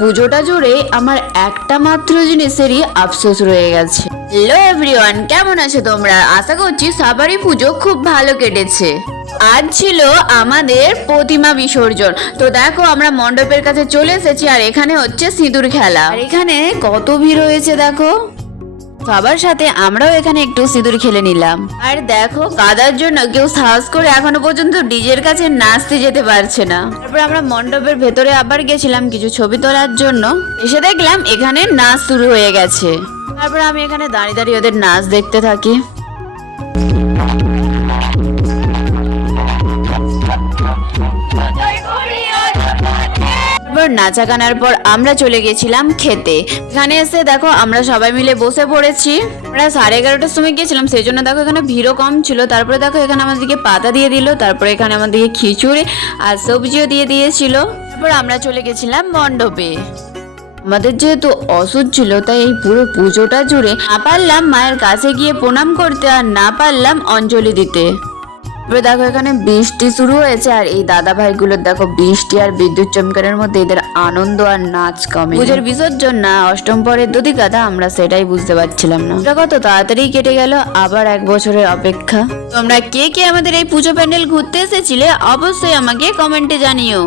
পুজোটা জুড়ে আমার একটা মাত্র জিনিসেরই আফসোস রয়ে গেছে। হ্যালো এভরিওয়ান, কেমন আছো তোমরা? আশা করছি সবারই পুজো খুব ভালো কেটেছে। আজ ছিল আমাদের প্রতিমা বিসর্জন। তো দেখো আমরা মণ্ডপের কাছে চলে এসেছি, আর এখানে হচ্ছে সিঁদুর খেলা। আর এখানে কত ভিড় হয়েছে দেখো। সবার সাথে আমরাও এখানে একটু সিঁদুর খেলে নিলাম। আর দেখো কাদার জন্য কেউ সাহস করে এখনো পর্যন্ত ডিজের কাছে নাচতে যেতে পারছে না। তারপর আমরা মণ্ডপের ভেতরে আবার গেছিলাম কিছু ছবি তোলার জন্য। এসে দেখলাম এখানে নাচ শুরু হয়ে গেছে। তারপর আমি এখানে দাঁড়িয়ে দাঁড়িয়ে ওদের নাচ দেখতে থাকি। নাচা গানার পর আমরা চলে গেছিলাম খেতে। এখানে এসে দেখো আমরা সবাই মিলে বসে পড়েছি। আমরা 11:30টার সময় গেছিলাম, সেই জন্য দেখো এখানে ভিড়ও কম ছিল। তারপরে দেখো এখানে আমাদেরকে পাতা দিয়ে দিল, তারপরে এখানে আমাদেরকে খিচুড়ি আর সবজিও দিয়ে দিয়েছিল। তারপর আমরা চলে গেছিলাম মণ্ডপে। আমাদের যেহেতু অসুখ ছিল, তাই এই পুরো পুজোটা জুড়ে না পারলাম মায়ের কাছে গিয়ে প্রণাম করতে, আর না পারলাম অঞ্জলি দিতে। দেখো এখানে বৃষ্টি শুরু হয়েছে, আর এই দাদা ভাইগুলোর দেখো বৃষ্টি আর বিদ্যুৎ চমকানোর মধ্যে এদের আনন্দ আর নাচ কমে। পুজোর বিসর্জন না অষ্টম পরের দুদিকাটা, আমরা সেটাই বুঝতে পারছিলাম না। এটা কত তাড়াতাড়ি কেটে গেল, আবার 1 বছরের অপেক্ষা। তোমরা কে কে আমাদের এই পুজো প্যান্ডেল ঘুরতে এসেছিলে অবশ্যই আমাকে কমেন্টে জানিও।